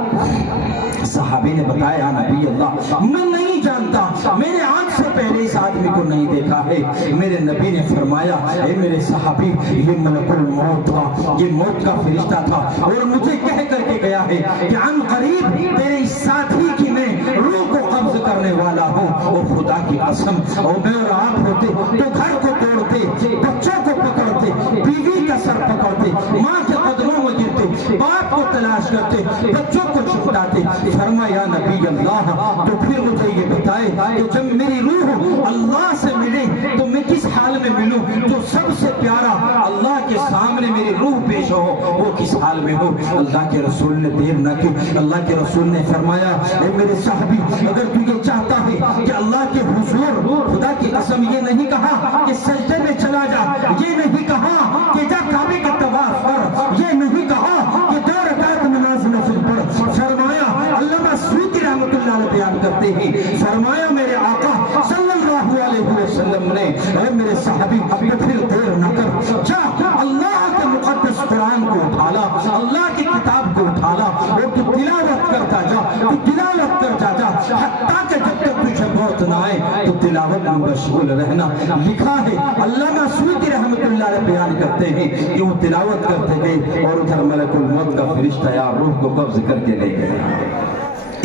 صحابی نے بتایا نبی اللہ میں نہیں جانتا، میں نے آنکھ سے پہلے اس آدمی کو نہیں دیکھا ہے۔ میرے نبی نے فرمایا اے میرے صحابی یہ ملک الموت تھا، یہ موت کا فرشتہ تھا، اور مجھے کہہ کر کے گیا ہے کہ عن قریب تیرے اس ساتھی کی میں روح کو قبض کرنے والا ہوں۔ اور خدا کی قسم اور میں اور آپ ہوتے تو گھر کو توڑتے، بچوں کو پکڑتے، بیوی کا سر پکڑتے، ماں کے قدموں میں گرتے، باپ کو تلاش کرتے، بچوں کو چھپٹاتے۔ فرمایا نبی اللہ تو پھر مجھے یہ بتائے کہ جب میری روح اللہ سے ملے تو میں کس حال میں ملوں؟ جو سب سے پیارا اللہ کے سامنے میری روح پیش ہو وہ کس حال میں ہو؟ اللہ کے رسول نے دیر نہ کی، اللہ کے رسول نے فرمایا اے میرے صحابی اگر تو یہ چاہتا ہے کہ اللہ کے حضور، خدا کی قسم یہ نہیں کہا کہ سجدے میں چلا جا، یہ نہیں کہا کہ جا کعبے کے طواف کر، یہ نہیں کہا کہ 2 رکعت نماز نفل پڑھ۔ فرمایا علامہ سیوطی رحمت اللہ علیہ بیان کرتے ہیں، فرمایا میرے آقا صلی اللہ علیہ وسلم نے اے میرے صحابی تو پھر دیر نہ کر، جا اللہ کے مقدس قرآن کو اٹھالا، اللہ کی کتاب کو اٹھالا اور تو تلاوت کرتا جا، تو تلاوت کرتا جا حتیٰ کہ جب تک تجھے موت نہ آئے تو تلاوت میں مشغول رہنا۔ لکھا ہے علامہ سیوطی رحمت اللہ علیہ بیان کرتے ہیں کہ وہ تلاوت کرتے گئے اور ادھر ملک الموت کا فرشتہ یا روح کو قبض کر کے لے گیا۔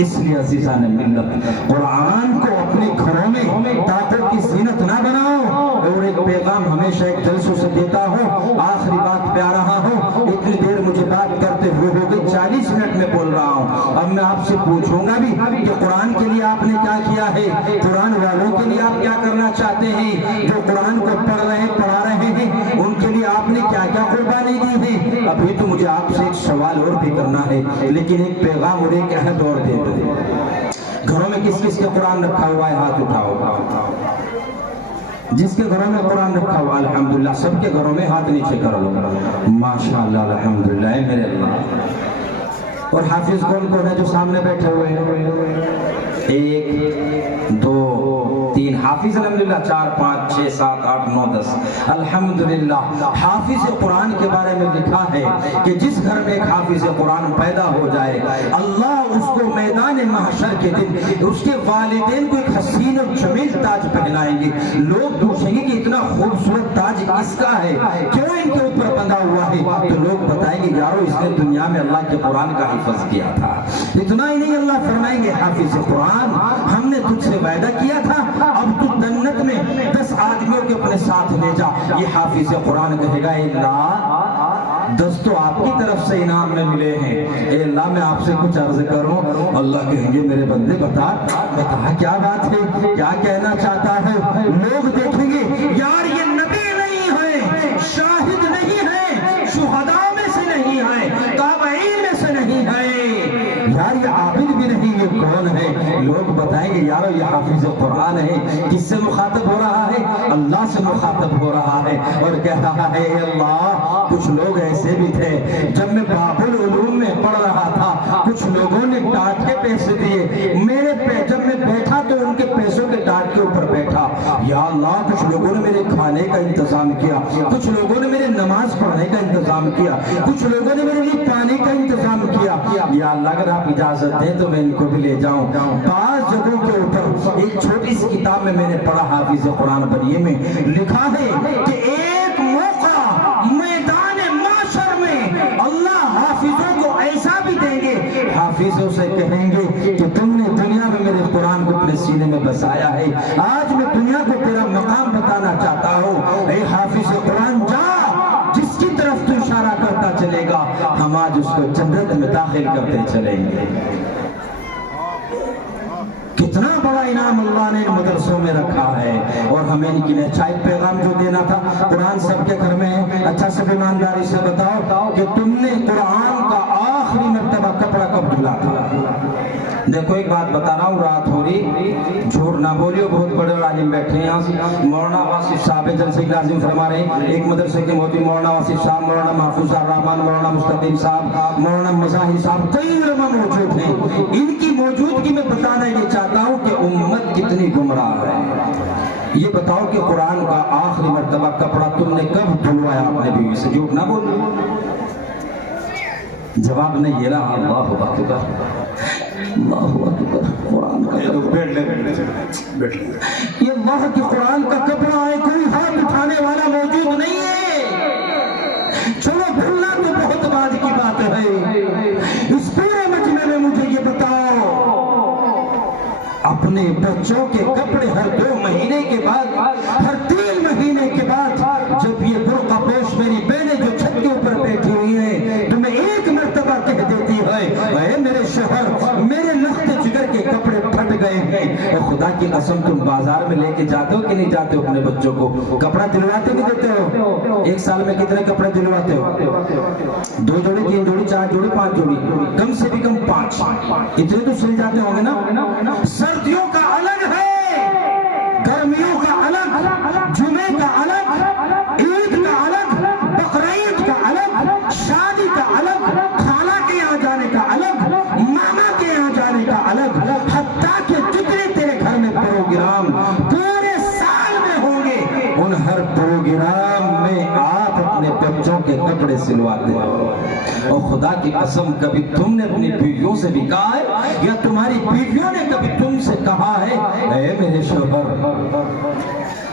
اس لیے عزیزان ملت قرآن کو اپنے گھروں میں طاقت کی زینت نہ بناؤ۔ اور ایک پیغام ہمیشہ ایک جلسوں سے دیتا ہوں، آخری بات پہ آ رہا ہوں، اتنی دیر مجھے بات کرتے ہوئے ہو گئی 40 منٹ میں بول رہا ہوں۔ اب میں آپ سے پوچھوں گا بھی کہ قرآن کے لیے آپ نے کیا کیا ہے، قرآن والوں کے لیے آپ کیا کرنا چاہتے ہیں، جو قرآن کو پڑھ رہے ہیں پڑھا رہے ہیں ان کے لیے آپ نے کیا کیا قربانی دی ہے؟ ابھی تو مجھے آپ سے ایک سوال اور بھی کرنا ہے، لیکن ایک پیغام اور ایک عہد اور دے دو۔ گھروں میں کس کس کے قرآن رکھا ہوا ہے؟ ہاتھ اٹھاؤ۔ جس کے گھروں میں قرآن رکھا ہوا الحمدللہ، سب کے گھروں میں ہاتھ نیچے کر لو۔ ماشاءاللہ الحمدللہ اے میرے اللہ۔ اور حافظ کون کون ہے جو سامنے بیٹھے ہوئے ہیں؟ 1 2 3 حافظ الحمدللہ، 4 5 6 7 8 9 10 الحمدللہ۔ حافظ قرآن کے بارے میں لکھا ہے کہ جس گھر میں ایک حافظ قرآن پیدا ہو جائے اللہ اس کو میدان محشر کے دن اس کے والدین کو ایک حسین اور جمیل تاج پہنائیں گے۔ لوگ پوچھیں گے کہ اتنا خوبصورت تاج کس کا ہے، کیوں ان کے اوپر بندھا ہوا ہے؟ تو لوگ بتائیں گے یارو اس نے دنیا میں اللہ کے قرآن کا حفظ کیا تھا۔ اتنا ہی نہیں، اللہ فرمائیں گے حافظ قرآن ہم نے تجھ سے وعدہ کیا تھا، اب تو جنت میں 10 آدمیوں کے اپنے ساتھ لے جا۔ یہ حافظ قرآن کہے گا اے اللہ 10 تو آپ کی طرف سے انعام میں ملے ہیں، اے اللہ میں آپ سے کچھ عرض کروں۔ اللہ کہیں گے میرے بندے بتا کیا بات ہے، کیا کہنا چاہتا ہے؟ لوگ دیکھیں گے یار یہ نبی نہیں ہے، شاہد نہیں ہے، شہداء میں سے نہیں ہے، تابعین میں سے نہیں ہے، یار یہ عابد بھی نہیں، یہ کون ہے؟ لوگ بتائیں گے یارو یہ حافظ قرآن ہے۔ کس سے مخاطب ہو رہا ہے؟ اللہ سے مخاطب ہو رہا ہے اور کہہ رہا ہے اے اللہ کچھ لوگ ایسے بھی تھے جب میں باب العلوم میں پڑھ رہا تھا کچھ لوگوں نے ڈانٹ کے پیسے دیے جب میں بیٹھا تو ان کے پیسوں کے ڈانٹ کے اوپر بیٹھا یا اللہ کچھ لوگوں نے میرے کھانے کا انتظام کیا کچھ لوگوں نے میرے نماز پڑھنے کا انتظام کیا کچھ لوگوں نے میرے لیے پانی کا انتظام کیا یا اللہ اگر آپ اجازت دیں تو میں ان کو بھی لے جاؤں بعض جگہوں کے اوپر ایک چھوٹی سی کتاب میں نے پڑھا حافظ قرآن بریے میں لکھا ہے کہ ایک موقع میدان معاشر میں اللہ حافظوں کو ایسا بھی دیں گے حافظوں سے کہیں گے کہ تم نے دنیا میں میرے قرآن کو اپنے سینے میں بسایا ہے آج میں دنیا کو تیرا مقام بتانا چاہتا ہوں اے حافظ قرآن جا جس کی طرف تو اشارہ کرتا چلے گا ہم آج اس کو جنت میں داخل کرتے چلیں گے کتنا بڑا انعام اللہ نے مدرسوں میں رکھا ہے اور ہمیں ان کی اچھا ایک پیغام جو دینا تھا قرآن سب کے گھر میں ہے اچھا سب ایمانداری سے بتاؤ کہ تم نے قرآن کا آخری مرتبہ کپڑا کب دھلا تھا دیکھو ایک بات بتا رہا ہوں رات ہو رہی جھوٹ نہ بولیو بہت بڑے عالم بیٹھے ہیں یہاں سے مولانا واصف صاحب جلسے کی لازم فرما رہے ہیں ایک مدرسے کے موتی مولانا واصف صاحب مولانا محفوظ الرحمان مولانا مستقیم صاحب مولانا مظاہر صاحب کئی علماء موجود ہیں ان کی موجودگی میں بتانا یہ چاہتا ہوں کہ امت کتنی گمراہ ہے یہ بتاؤ کہ قرآن کا آخری مرتبہ کپڑا تم نے کب دھلوایا اپنے بیوی سے جھوٹ نہ بولیو جواب نہیں یہ رہا اللہ اکبر اللہ اکبر قرآن کا یہ اللہ کی قرآن کا کپڑا ہے کوئی ہاتھ اٹھانے والا موجود نہیں ہے چلو بھولنا تو بہت بعد کی بات ہے اس پورے مجمع میں مجھے یہ بتاؤ اپنے بچوں کے کپڑے ہر 2 مہینے کے بعد ہر 3 مہینے کے بعد جب یہ برقع پوش میری بہنیں جو چھت کے اوپر بیٹھی ہوئی ہیں تو میں ایک مرتبہ کہہ دیتی ہے اے میرے شوہر میرے لخت جگر کے کپڑے پھٹ گئے ہیں اور خدا کی قسم تم بازار میں لے کے جاتے ہو کہ نہیں جاتے ہو اپنے بچوں کو کپڑا دلواتے کہ دیتے ہو ایک سال میں کتنے کپڑے دلواتے ہو 2 جوڑی 3 جوڑی 4 جوڑی 5 جوڑی کم سے بھی کم 5 اتنے تو سل جاتے ہوں گے نا سردیوں کا الگ ہے گرمیوں کا الگ جمعے کا الگ عید کا الگ بقرعید کا الگ شادی کا الگ خالہ کے یہاں جانے کا الگ ماما کے یہاں جانے کا الگ حتیٰ کہ جتنے تیرے گھر میں پروگرام پورے سال میں ہوں گے ان ہر پروگرام میں آپ اپنے بچوں کے کپڑے سلواتے ہو اور خدا کی قسم کبھی تم نے اپنی بیویوں سے بھی کہا ہے یا تمہاری بیویوں نے کبھی تم سے کہا ہے اے میرے شوہر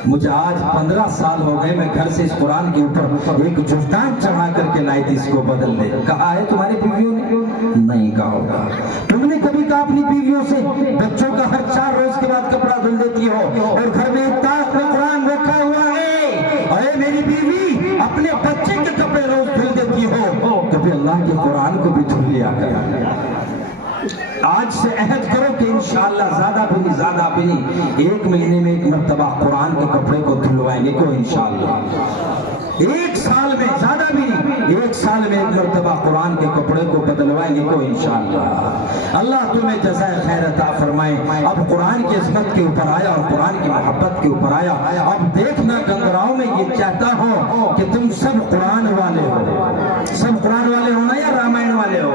مجھے آج 15 سال ہو گئے میں گھر سے اس قرآن کے اوپر ایک جفتان چڑھا کر کے لائی تھی اس کو بدل دے کہا ہے تمہاری بیویوں نے نہیں کہا ہوگا تم نے کبھی کہا اپنی بیویوں سے بچوں کا ہر 4 روز کے بعد کپڑا دھل دیتی ہو اور گھر میں ایک طاق میں قرآن رکھا ہوا ہے اے میری بیوی اپنے بچے کے کپڑے روز دھل دیتی ہو کبھی اللہ کے قرآن کو بھی دھل لیا کر آج سے عہد کرو کہ انشاءاللہ زیادہ بھی نہیں 1 مہینے میں 1 مرتبہ قرآن کے کپڑے کو دھلوائیں گے کو انشاءاللہ 1 سال میں زیادہ بھی نہیں 1 سال میں 1 مرتبہ قرآن کے کپڑے کو بدلوائیں گے کو انشاءاللہ اللہ تمہیں جزائے خیر عطا فرمائے اب قرآن کی عظمت کے اوپر آیا اور قرآن کی محبت کے اوپر آیا اب دیکھنا گنگراؤں میں یہ چاہتا ہوں کہ تم سب قرآن والے ہو سب قرآن والے ہونا یا رامائن والے ہو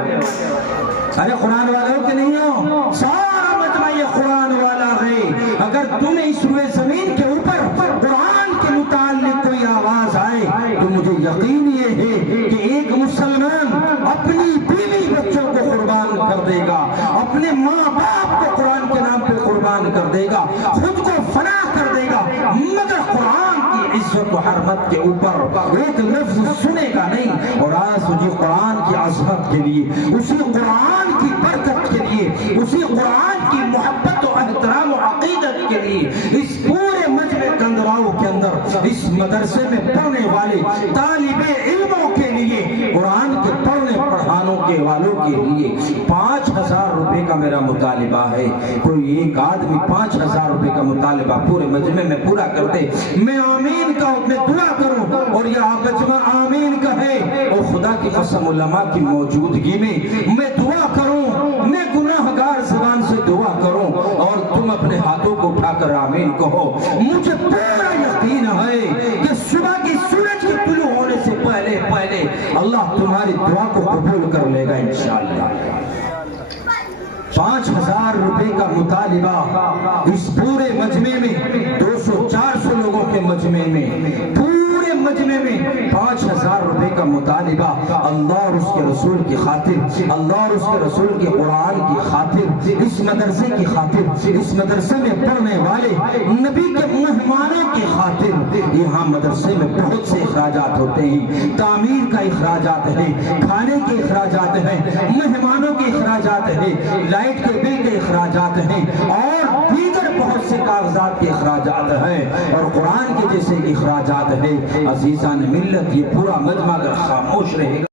ارے قرآن والے ہو کہ نہیں ہو سارا مجمع یہ قرآن والا ہے اگر تمہیں اس روئے زمین کے اوپر قرآن کے متعلق کوئی آواز آئے تو مجھے یقین یہ ہے کہ ایک مسلمان اپنی بیوی بچوں کو قربان کر دے گا اپنے ماں باپ کو قرآن کے نام پہ قربان کر دے گا خود کو فنا کر دے گا مگر قرآن کی عزت و حرمت کے اوپر ایک لفظ سنے گا نہیں اور آج مجھے قرآن کی عظمت کے لیے اسی قرآن کی برکت کے لیے اسی قرآن کی محبت و احترام و عقیدت کے لیے اس پورے مجمع گنگراؤں کے اندر اس مدرسے میں پڑھنے والے طالب علموں کے لیے قرآن کے پڑھنے پڑھانوں کے والوں کے لیے 5,000 روپے کا میرا مطالبہ ہے کوئی ایک آدمی 5,000 روپے کا مطالبہ پورے مجمع میں پورا کرتے میں آمین کا میں دعا کروں اور یہ مجمع آمین کہے اور خدا کی قسم علماء کی موجودگی میں دعا کروں میں گناہگار زبان سے دعا کروں اور تم اپنے ہاتھوں کو اٹھا کر آمین کہو مجھے پورا یقین ہے کہ صبح کی سورج کے طلوع ہونے سے پہلے ہماری دعا کو قبول کر لے گا انشاءاللہ۔ 5,000 روپے کا مطالبہ اس پورے مجمع میں، 200-400 لوگوں کے مجمع میں، پورے مجمع میں 5,000 روپے کا مطالبہ اللہ اور اس کے رسول کی خاطر، اللہ اور اس کے رسول کے قرآن کی خاطر، اس مدرسے کی خاطر، اس مدرسے میں پڑھنے والے نبی کے مہمانوں کی خاطر۔ یہاں مدرسے میں بہت سے اخراجات ہوتے ہیں، تعمیر کا اخراجات ہے، کھانے کے اخراجات ہیں، مہمانوں کے اخراجات ہیں، لائٹ کے بل کے اخراجات ہیں، اور دیگر بہت سے کاغذات کے اخراجات ہیں، اور قرآن کے جیسے اخراجات ہیں۔ عزیزان ملت، یہ پورا مجمع اگر خاموش رہے گا